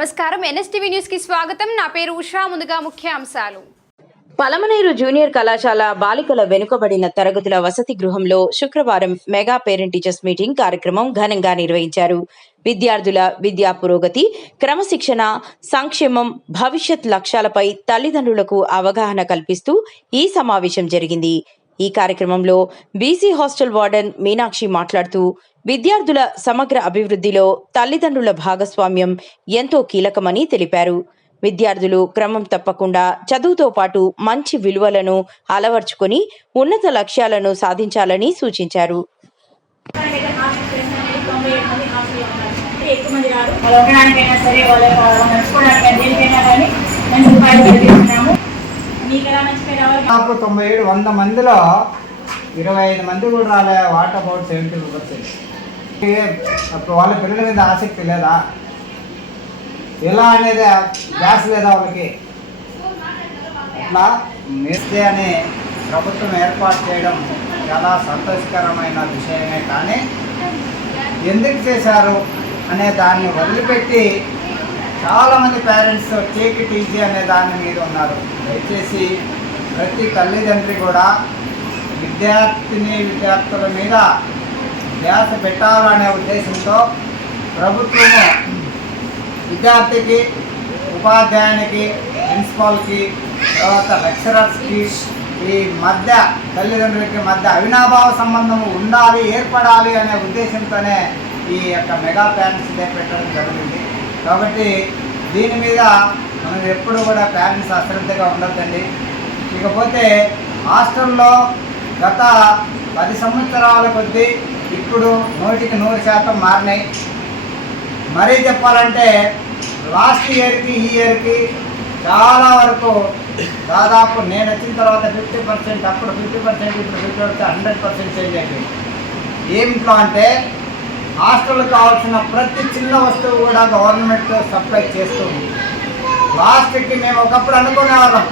నమస్కారం NSTV news కి స్వాగతం. నా పేరు ఉషా. ముందుగా ముఖ్యాంశాలు. పలమనేరు జూనియర్ కళాశాల బాలికల వెనుకబడిన తరగతుల వసతి గృహంలో శుక్రవారం మెగా పేరెంట్ టీచర్స్ మీటింగ్ కార్యక్రమం ఘనంగా నిర్వహించారు. విద్యార్థుల విద్యా పురోగతి, క్రమశిక్షణ, సంక్షేమం, భవిష్యత్ లక్ష్యాలపై తల్లిదండ్రులకు అవగాహన కల్పిస్తూ ఈ సమావేశం జరిగింది. ఈ కార్యక్రమంలో బీసీ హాస్టల్ వార్డెన్ మీనాక్షి మాట్లాడుతూ విద్యార్థుల సమగ్ర అభివృద్ధిలో తల్లిదండ్రుల భాగస్వామ్యం ఎంతో కీలకమని తెలిపారు. విద్యార్థులు క్రమం తప్పకుండా చదువుతో పాటు మంచి విలువలను అలవర్చుకొని ఉన్నత లక్ష్యాలను సాధించాలని సూచించారు. నాకు 97-100 మందిలో 25 మంది కూడా రాలే. What about 70%? అప్పుడు వాళ్ళ పిల్లల మీద ఆసక్తి లేదా? ఎలా అనేది ధ్యాస లేదా వాళ్ళకి? ఇట్లా మేస్తే అని ప్రభుత్వం ఏర్పాటు చేయడం చాలా సంతోషకరమైన విషయమే, కానీ ఎందుకు చేశారు అనే దాన్ని వదిలిపెట్టి చాలామంది పేరెంట్స్ టేక్ ఇట్ ఈజీ అనే దాని మీద ఉన్నారు. దయచేసి ప్రతి తల్లిదండ్రి కూడా విద్యార్థుల మీద ధ్యాస పెట్టాలనే ఉద్దేశంతో ప్రభుత్వము విద్యార్థికి, ఉపాధ్యాయునికి, ప్రిన్సిపాల్కి, తర్వాత లెక్చరర్స్కి ఈ మధ్య తల్లిదండ్రులకి మధ్య అవినాభావ సంబంధం ఉండాలి, ఏర్పడాలి అనే ఉద్దేశంతోనే ఈ యొక్క మెగా పేరెంట్స్ డే పెట్టడం జరిగింది. కాబట్టి దీని మీద మనం ఎప్పుడు కూడా పేరెంట్స్ అశ్రద్ధగా ఉండొద్దండి. ఇకపోతే హాస్టల్లో గత 10 సంవత్సరాల కొద్దీ ఇప్పుడు 100% మారినాయి. మరీ చెప్పాలంటే లాస్ట్ ఇయర్కి ఈ ఇయర్కి చాలా వరకు దాదాపు నేను వచ్చిన తర్వాత 50%, అప్పుడు 50%, ఇప్పుడు 100% చేంజ్ అయిపోయింది. ఏమిట్లో అంటే హాస్టల్కి కావాల్సిన ప్రతి చిన్న వస్తువు కూడా గవర్నమెంట్ సప్లై చేస్తుంది. లాస్ట్కి మేము ఒకప్పుడు అనుకునే వాళ్ళం,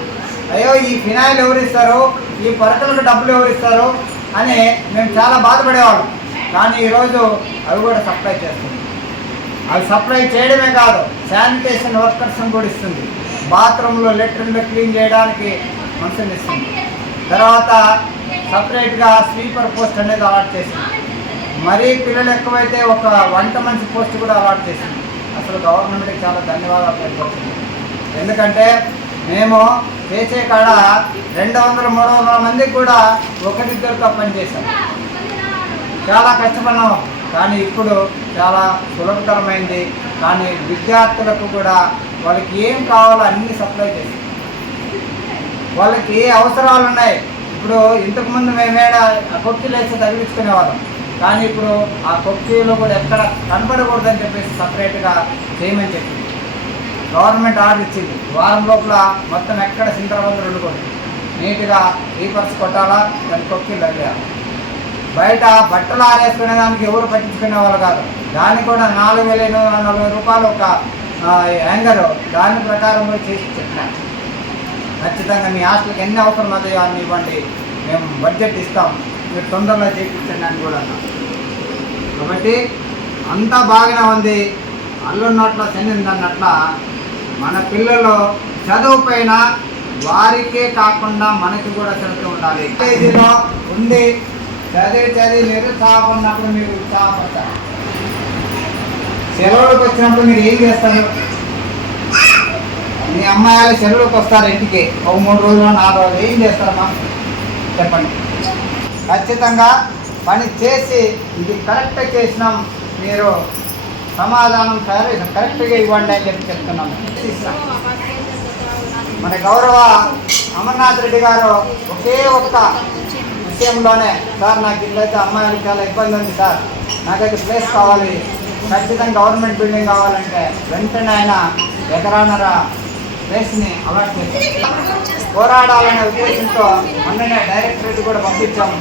అయ్యో ఈ ఫినాయిల్ ఎవరిస్తారు, ఈ పరకలకు డబ్బులు ఎవరిస్తారు అని మేము చాలా బాధపడేవాళ్ళం. కానీ ఈరోజు అవి కూడా సప్లై చేస్తుంది. అవి సప్లై చేయడమే కాదు, శానిటేషన్ వర్కర్స్ని కూడా ఇస్తుంది. బాత్రూంలో లెట్రిన్లు క్లీన్ చేయడానికి మనుషులు ఇస్తుంది. తర్వాత సపరేట్గా స్వీపర్ పోస్ట్ అనేది అలాట్ చేసింది. మరీ పిల్లలు ఎక్కువైతే ఒక వంట మనిషి పోస్ట్ కూడా అలాట్ చేసింది. అసలు గవర్నమెంట్కి చాలా ధన్యవాదాలు తెలియజేస్తుంది. ఎందుకంటే మేము చేసే కాడ 200-300 మందికి కూడా ఒకరిద్దరితో పనిచేసాం. చాలా కష్టపడినాం, కానీ ఇప్పుడు చాలా సులభతరమైంది. కానీ విద్యార్థులకు కూడా వాళ్ళకి ఏం కావాలో అన్నీ సప్లై చేస్తాం. వాళ్ళకి ఏ అవసరాలు ఉన్నాయి, ఇప్పుడు ఇంతకుముందు మేమేడ కొక్కిలు వేసి తగిలించుకునేవాళ్ళం, కానీ ఇప్పుడు ఆ కొక్కీలు కూడా ఎక్కడ కనపడకూడదని చెప్పేసి సపరేట్గా చేయమని చెప్పింది. గవర్నమెంట్ ఆర్డర్ ఇచ్చింది. వారం లోపల మొత్తం ఎక్కడ సింతరబందులు ఉండకూడదు, నీట్గా రీపర్స్ కొట్టాలా, దాని కొక్కీలు తగిలేయాలి. బయట బట్టలు ఆరేసుకునే దానికి ఎవరు పట్టించుకునే వాళ్ళు కాదు. దానికి కూడా 4,840 రూపాయలు ఒక హ్యాంగరు, దాని ప్రకారం కూడా చేసి చెప్పినాను. ఖచ్చితంగా మీ హాస్టల్కి ఎన్ని అవసరం అవుతాయో అన్ని ఇవ్వండి, మేము బడ్జెట్ ఇస్తాం, మీరు తొందరలో చేయించండి అని కూడా అన్నాం. కాబట్టి అంతా బాగానే ఉంది. అల్లున్నట్ల చెందిందన్నట్ల మన పిల్లలు చదువు పైన వారికే కాకుండా మనకి కూడా శ్రద్ధ ఉండాలి. కాలేజీలో ఉంది చదివి నిరుత్సాహపడినప్పుడు మీరు ఉత్సాహపడతారు. సెలవులకు వచ్చినప్పుడు మీరు ఏం చేస్తారు? మీ అమ్మాయిలు సెలవులకు వస్తారు ఇంటికి, ఒక 3 రోజులు 4 రోజులు ఏం చేస్తారమ్మా చెప్పండి. ఖచ్చితంగా పని చేసి ఇది కరెక్ట్ చేసినాం, మీరు సమాధానం కరెక్ట్గా ఇవ్వండి అని చెప్తున్నాము. మన గౌరవ అమర్నాథ్ రెడ్డి గారు ఒకే ఒక్క విషయంలోనే, సార్ నాకు ఇట్లయితే అమ్మాయిలకు చాలా ఇబ్బంది ఉంది సార్, నాకైతే ప్లేస్ కావాలి, ఖచ్చితంగా గవర్నమెంట్ బిల్డింగ్ కావాలంటే వెంటనే ఆయన ఎకరాన్నర ప్లేస్ని అలాట్ చేసి పోరాడాలనే ఉద్దేశంతో మొన్ననే డైరెక్టరేట్ కూడా పంపించాము.